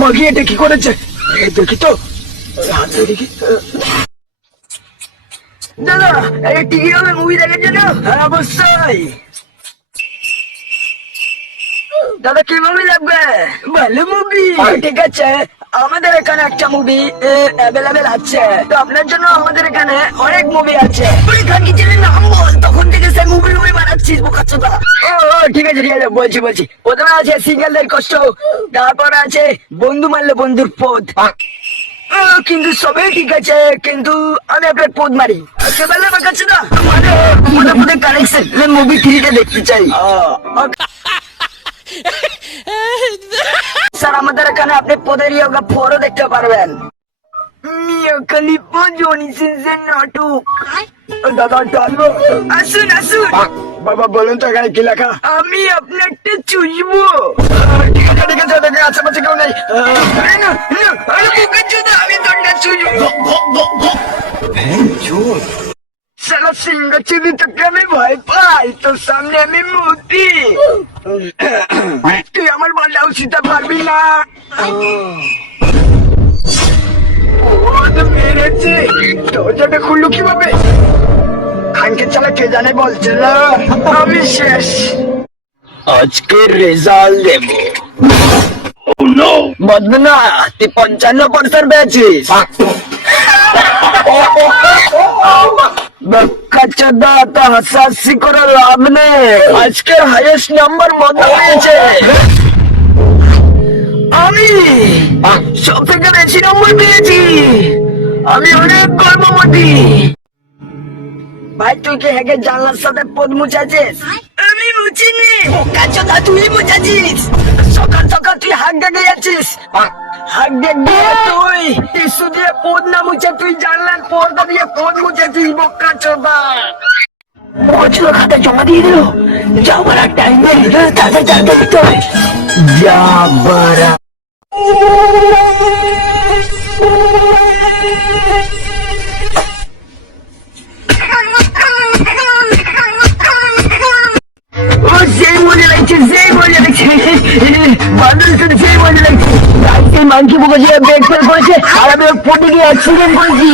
মাগি এটা কি করেছে? দেখি তো, হাতে দেখি। দাদা এই টিভি হবে মুভি দেখার জন্য? হ্যাঁ অবশ্যই। দাদা কি মুভি লাগবে? ভালো মুভি। ঠিক আছে, আমাদের এখানে একটা মুভি অ্যাভেলেবেল আছে, তো আপনার জন্য আমাদের এখানে অনেক মুভি আছে। তুই খানকি চ্যানেল নাম বল, তখন থেকে সে মুভি বানাচ্ছিস বোকাচোদা। ও ঠিক আছে বলছি। প্রথমে আছে সিঙ্গেলদের কষ্ট, তারপর আছে বন্ধু মারলে বন্ধুর পদ। কিন্তু সবই ঠিক আছে, কিন্তু আমি আপনার পদ মারি একেবারে বোকাচোদা। মানে কানেকশন মুভি 3 দেখতে চাই। স্যার আমাদের এখানে আপনি পদের ইয়োগা 4ও দেখতে পারবেন। মিয়া খলিফা জনি সিনসের নাটক। দাদা ডালবো। আসুন। বাবা বলুন তো এখানে কি লেখা? আমি আপনারটা চুষবো। ঠিক আছে দেখে আশেপাশে কেউ নেই। আরে বোকাচোদা, আমি তোরটা চুষবো। সারা সিংহ চিনি তোকে আমি ভয় পাই, তোর সামনে আমি মূর্তি। তুই আমার বলটা উচিতে পারবি না। মেরেছে, দরজাটা খুললো কিভাবে? খানকে চালা কে জানে বলছে না, আমি শেষ। আজকে রেজাল্ট দেবো। বদনা তুই 55% পেয়েছিস। বাচ্চাদা তো হাসাহাসি করে লাভ নেই, আজকের হাইয়েস্ট নাম্বার মদ হয়েছে। আমি সব থেকে বেশি নম্বর পেয়েছি, আমি অনেক গর্ববতী। ভাই তুই কি হেগে জানলার সাথে পদ মুছাছিস? আমি মুছিনি বোকাচোদা, তুই মুছাছিস। সকাল তুই হাত ডেকে যাচ্ছিস। হাত ডেকে তুই টিস্যু দিয়ে পদ না মুছে তুই জানলার পর্দা দিয়ে পদ মুছেছিস বোকাচোদা। বোকাচোদা খাতা জমা দিয়ে দিল। যাবার টাইম নেই, তাড়াতাড়ি দিতে হবে। যাবারা সেই মজা লাগছে বাদল শুনে সেই মজা লাগছে। মাংকি বোকা ব্রেক ফেল করেছে আর আমি পড়ে গিয়ে অ্যাক্সিডেন্ট করেছি।